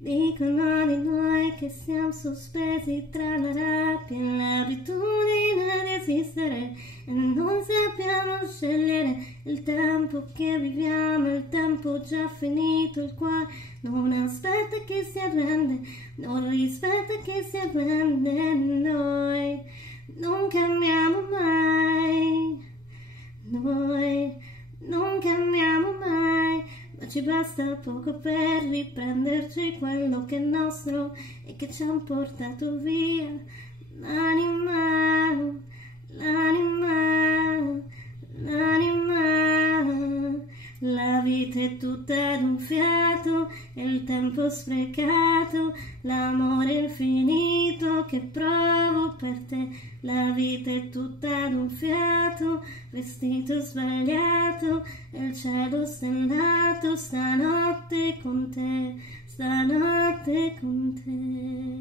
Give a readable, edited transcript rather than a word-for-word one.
Dicono di noi che siamo sospesi tra la rabbia e l'abitudine di esistere e non sappiamo scegliere il tempo che viviamo, il tempo già finito, il quale non aspetta che si arrende, non rispetta che si arrende. Noi non cambiamo mai, noi non cambiamo mai, ma ci basta poco per riprenderci quello che è nostro e che ci hanno portato via. L'anima, l'anima, l'anima. La vita è tutta ad un fiato e il tempo sprecato, l'amore infinito che provo per te. La vita è tutta ad un fiato, vestito sbagliato e il cielo stellato, stanotte con te, stanotte con te.